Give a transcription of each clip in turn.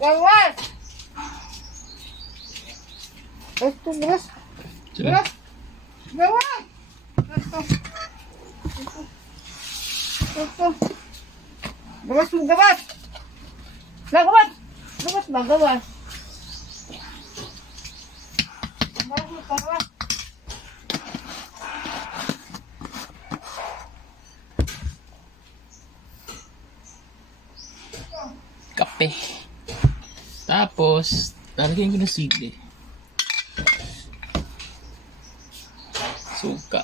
Gawas! Ito, gawas. Gawas! Gawas! Ito. Gawas mo, gawas! Gawas! Gawas ba, gawas? Gawas mo, gawas. Kape. Tapos, lalagyan ko ng sili. Suka.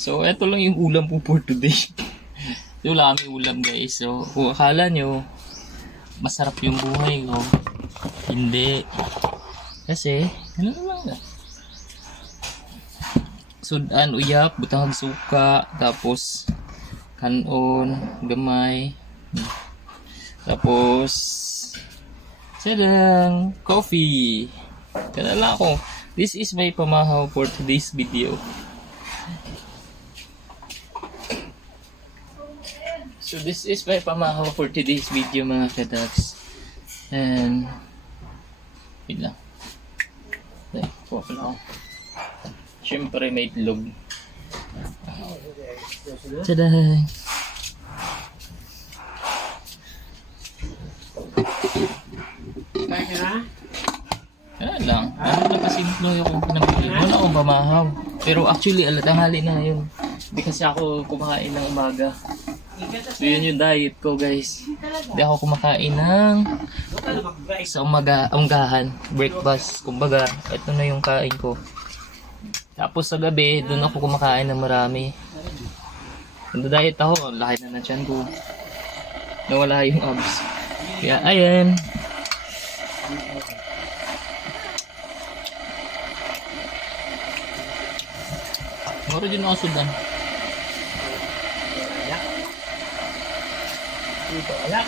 So, eto lang yung ulam po for today. So, wala kami ulam guys. So, kung akala nyo, masarap yung buhay ko. Hindi. Kasi, ano naman sudan, uyap, butang suka, tapos kanon, gamay, tapos sadang coffee. Kanala ko, this is my pamahaw for today's video. So this is my pamahaw for today's video mga kadags. And wait lang. Pop lang. Siyempre may itlog. Taday! Yan lang. Ano lang kasi yung pinamili. Wala akong pamahaw. Pero actually, tanghali na yun. Hindi kasi ako kumakain ng umaga. So yun yung diet ko guys. Hindi ako kumakain ng sa umagahan. Breakfast. Kumbaga, ito na yung kain ko. Tapos sa gabi, doon ako kumakain ng marami. Nanda-diet ako, laki na ng tiyan ko. Nawala yung abs. Kaya ayan. Moro din ako sudan. Wala.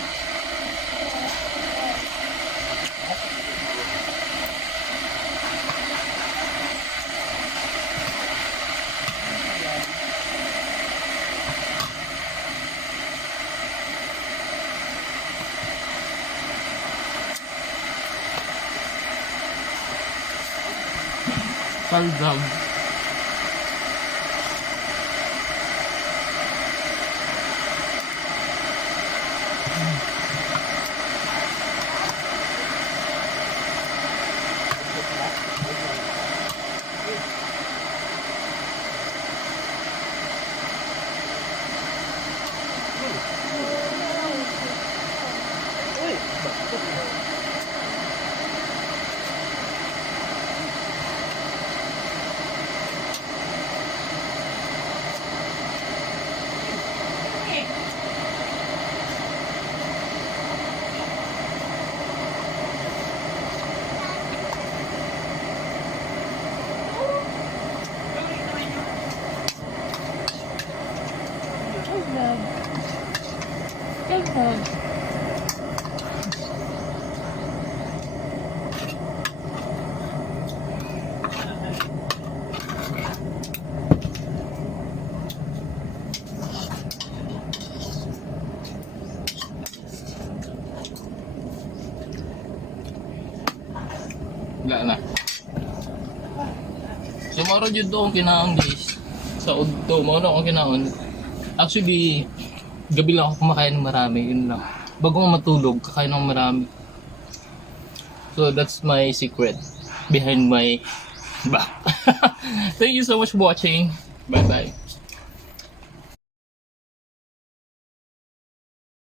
Paldam. Wala na. So, maro dyan doon kinaon guys. Sa udto, maro akong kinaon. Actually, gabi lang ako kumakain ng marami. Yun lang. Bago ako matulog, kakain ng marami. So, that's my secret behind my back. Thank you so much for watching. Bye-bye.